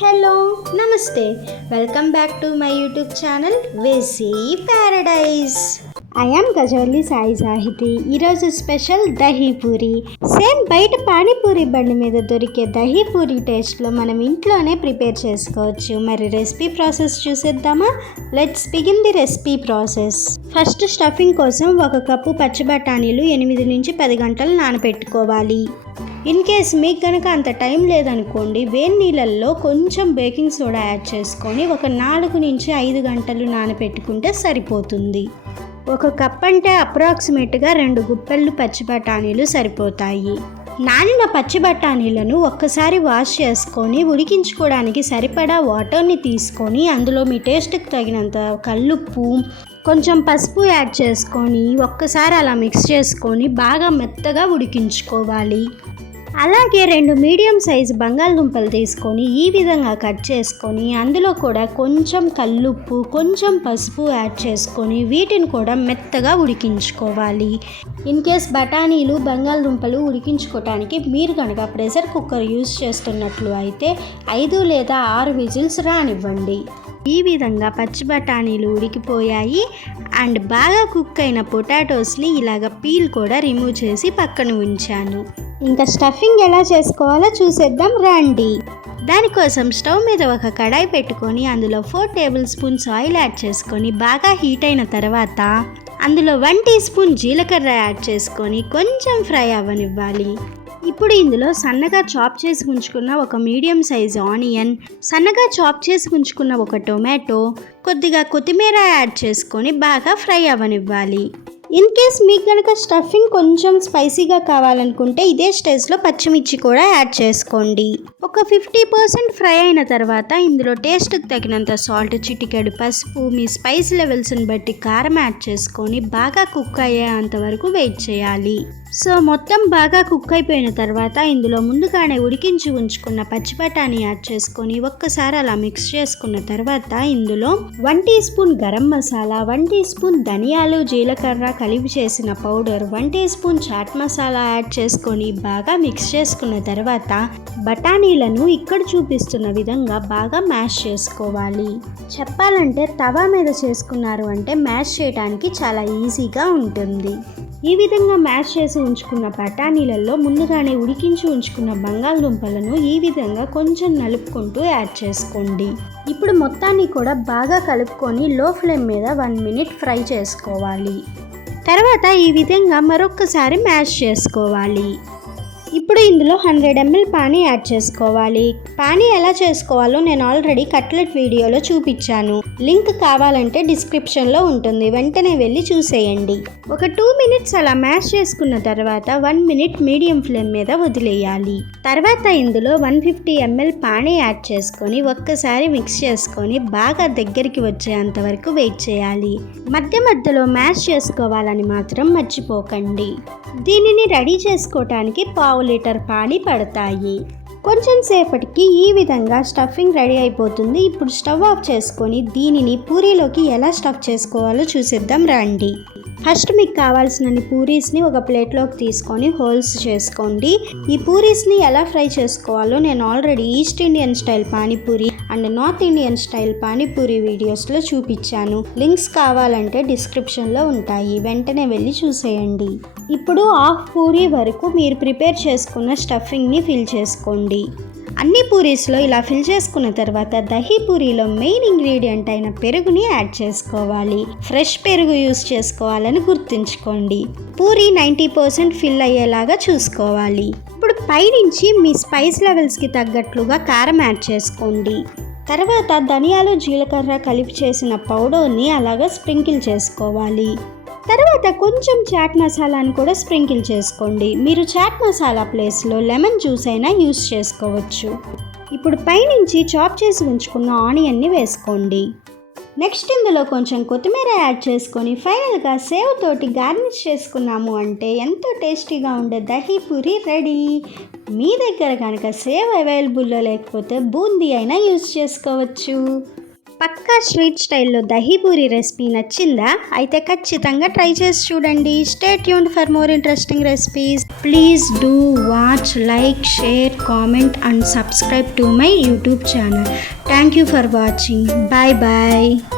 Hello namaste welcome back to my YouTube channel వెసీ paradise. I am Gajavalli Sai Sahiti. ఈరోజు special dahi puri. Same బయట పానీపూరి బండి మీద దొరికే దహీ పూరి టేస్ట్లో మనం ఇంట్లోనే ప్రిపేర్ చేసుకోవచ్చు. మరి రెసిపీ ప్రాసెస్ చూసేద్దామా? Let's begin the recipe process. First stuffing కోసం 1 కప్పు పచ్చి బఠానీలు 8 నుంచి 10 గంటలు నానబెట్టుకోవాలి. ఇన్ కేస్ మీకు కనుక అంత టైం లేదనుకోండి, వేడి నీళ్ళల్లో కొంచెం బేకింగ్ సోడా యాడ్ చేసుకొని ఒక 4 నుంచి 5 గంటలు నానబెట్టుకుంటే సరిపోతుంది. 1 కప్ అంటే అప్రాక్సిమేట్గా 2 గుప్పెళ్ళు పచ్చి బఠానీలు సరిపోతాయి. నానిన పచ్చి బఠానీలను ఒక్కసారి వాష్ చేసుకొని ఉడికించుకోవడానికి సరిపడా వాటర్ని తీసుకొని అందులో మీ టేస్ట్కి తగినంత కల్లుప్పు, కొంచెం పసుపు యాడ్ చేసుకొని ఒక్కసారి అలా మిక్స్ చేసుకొని బాగా మెత్తగా ఉడికించుకోవాలి. అలాగే 2 మీడియం సైజు బంగాళదుంపలు తీసుకొని ఈ విధంగా కట్ చేసుకొని అందులో కూడా కొంచెం కల్లుప్పు, కొంచెం పసుపు యాడ్ చేసుకొని వీటిని కూడా మెత్తగా ఉడికించుకోవాలి. ఇన్ కేస్ బఠానీలు, బంగాళదుంపలు ఉడికించుకోవటానికి మీరు కనుక ప్రెషర్ కుక్కర్ యూజ్ చేస్తున్నట్లు అయితే 5 లేదా 6 విజిల్స్ రానివ్వండి. ఈ విధంగా పచ్చి బఠానీలు ఉడికిపోయాయి. అండ్ బాగా కుక్ అయిన పొటాటోస్ని ఇలాగ పీల్ కూడా రిమూవ్ చేసి పక్కన ఉంచాను. ఇంకా స్టఫింగ్ ఎలా చేసుకోవాలో చూసేద్దాం రండి. దానికోసం స్టవ్ మీద ఒక కడాయి పెట్టుకొని అందులో 4 టేబుల్ స్పూన్స్ ఆయిల్ యాడ్ చేసుకొని బాగా హీట్ అయిన తర్వాత అందులో 1 టీ స్పూన్ జీలకర్ర యాడ్ చేసుకొని కొంచెం ఫ్రై అవ్వనివ్వాలి. ఇప్పుడు ఇందులో సన్నగా చాప్ చేసి ఉంచుకున్న ఒక మీడియం సైజు ఆనియన్, సన్నగా చాప్ చేసి ఉంచుకున్న ఒక టొమాటో, కొద్దిగా కొత్తిమీర యాడ్ చేసుకొని బాగా ఫ్రై అవ్వనివ్వాలి. ఇన్ కేస్ మీకు కనుక స్టఫింగ్ కొంచెం స్పైసీగా కావాలనుకుంటే ఇదే స్టేజ్లో పచ్చిమిర్చి కూడా యాడ్ చేసుకోండి. ఒక 50% ఫ్రై అయిన తర్వాత ఇందులో టేస్ట్కి తగినంత సాల్ట్, చిటికెడు పసుపు, మీ స్పైస్ లెవెల్స్ని బట్టి కారం యాడ్ చేసుకొని బాగా కుక్ అయ్యేంత వరకు వెయిట్ చేయాలి. సో మొత్తం బాగా కుక్ అయిపోయిన తర్వాత ఇందులో ముందుగానే ఉడికించి ఉంచుకున్న పచ్చి బఠానీ యాడ్ చేసుకొని ఒక్కసారి అలా మిక్స్ చేసుకున్న తర్వాత ఇందులో 1 teaspoon garam masala, 1 teaspoon ధనియాలు, జీలకర్ర కలిపి చేసిన powder, 1 teaspoon chaat masala add చేసుకొని బాగా మిక్స్ చేసుకున్న తర్వాత బఠానీలను ఇక్కడ చూపిస్తున్న విధంగా బాగా మ్యాష్ చేసుకోవాలి. చెప్పాలంటే తవా మీద చేసుకున్నారు అంటే మ్యాష్ చేయడానికి చాలా ఈజీగా ఉంటుంది. ఈ విధంగా మ్యాష్ చేసి ఉంచుకున్న బఠానీలలో ముందుగానే ఉడికించి ఉంచుకున్న బంగాళదుంపలను ఈ విధంగా కొంచెం నలుపుకుంటూ యాడ్ చేసుకోండి. ఇప్పుడు మొత్తాన్ని కూడా బాగా కలుపుకొని లో ఫ్లేమ్ మీద 1 మినిట్ ఫ్రై చేసుకోవాలి. తర్వాత ఈ విధంగా మరొక్కసారి మ్యాష్ చేసుకోవాలి. ఇప్పుడు ఇందులో 100 ml పానీ యాడ్ చేసుకోవాలి. పానీ ఎలా చేసుకోవాలో నేను ఆల్రెడీ కట్లెట్ వీడియోలో చూపించాను. లింక్ కావాలంటే డిస్క్రిప్షన్లో ఉంటుంది, వెంటనే వెళ్ళి చూసేయండి. ఒక 2 మినిట్స్ అలా మ్యాష్ చేసుకున్న తర్వాత 1 మినిట్ మీడియం ఫ్లేమ్ మీద వదిలేయాలి. తర్వాత ఇందులో 150 ml పానీ యాడ్ చేసుకొని ఒక్కసారి మిక్స్ చేసుకొని బాగా దగ్గరికి వచ్చేంత వరకు వెయిట్ చేయాలి. మధ్య మధ్యలో మ్యాష్ చేసుకోవాలని మాత్రం మర్చిపోకండి. దీనిని రెడీ చేసుకోవటానికి 1/2 లీటర్ పానీ పడతాయి. కొంచెం సేపటికి ఈ విధంగా స్టఫింగ్ రెడీ అయిపోతుంది. ఇప్పుడు స్టవ్ ఆఫ్ చేసుకొని దీనిని పూరీలోకి ఎలా స్టఫ్ చేసుకోవాలో చూసేద్దాం రండి. ఫస్ట్ మీకు కావాల్సిన పూరీస్ని ఒక ప్లేట్లోకి తీసుకొని హోల్స్ చేసుకోండి. ఈ పూరీస్ని ఎలా ఫ్రై చేసుకోవాలో నేను already east Indian style panipuri and north Indian style panipuri వీడియోస్లో చూపించాను. లింక్స్ కావాలంటే డిస్క్రిప్షన్లో ఉంటాయి, వెంటనే వెళ్ళి చూసేయండి. ఇప్పుడు 1/2 పూరీ వరకు మీరు ప్రిపేర్ చేసుకున్న స్టఫింగ్ని ఫిల్ చేసుకోండి. అన్ని పూరీస్లో ఇలా ఫిల్ చేసుకున్న తర్వాత దహీ పూరీలో మెయిన్ ఇంగ్రీడియంట్ అయిన పెరుగుని యాడ్ చేసుకోవాలి. ఫ్రెష్ పెరుగు యూస్ చేసుకోవాలని గుర్తుంచుకోండి. పూరీ 90% ఫిల్ అయ్యేలాగా చూసుకోవాలి. ఇప్పుడు పైనుంచి మీ స్పైస్ లెవెల్స్కి తగ్గట్లుగా కారం యాడ్ చేసుకోండి. తర్వాత ధనియాలు, జీలకర్ర కలిపి చేసిన పౌడర్ని అలాగా స్ప్రింకిల్ చేసుకోవాలి. తర్వాత కొంచెం చాట్ మసాలాను కూడా స్ప్రింకిల్ చేసుకోండి. మీరు చాట్ మసాలా ప్లేస్లో లెమన్ జ్యూస్ అయినా యూస్ చేసుకోవచ్చు. ఇప్పుడు పైనుంచి చాప్ చేసి ఉంచుకున్న ఆనియన్ని వేసుకోండి. నెక్స్ట్ ఇందులో కొంచెం కొత్తిమీర యాడ్ చేసుకొని ఫైనల్గా సేవ్ తోటి గార్నిష్ చేసుకున్నాము అంటే ఎంతో టేస్టీగా ఉండే దహీ పూరి రెడీ. మీ దగ్గర కనుక సేవ్ అవైలబుల్లో లేకపోతే బూందీ అయినా యూస్ చేసుకోవచ్చు. పక్కా స్ట్రీట్ స్టైల్లో దహీ పూరి రెసిపీ నచ్చిందా? అయితే ఖచ్చితంగా ట్రై చేసి చూడండి. Stay tuned for more interesting recipes. Please do watch, like, share, comment and subscribe to my YouTube channel. Thank you for watching. Bye bye.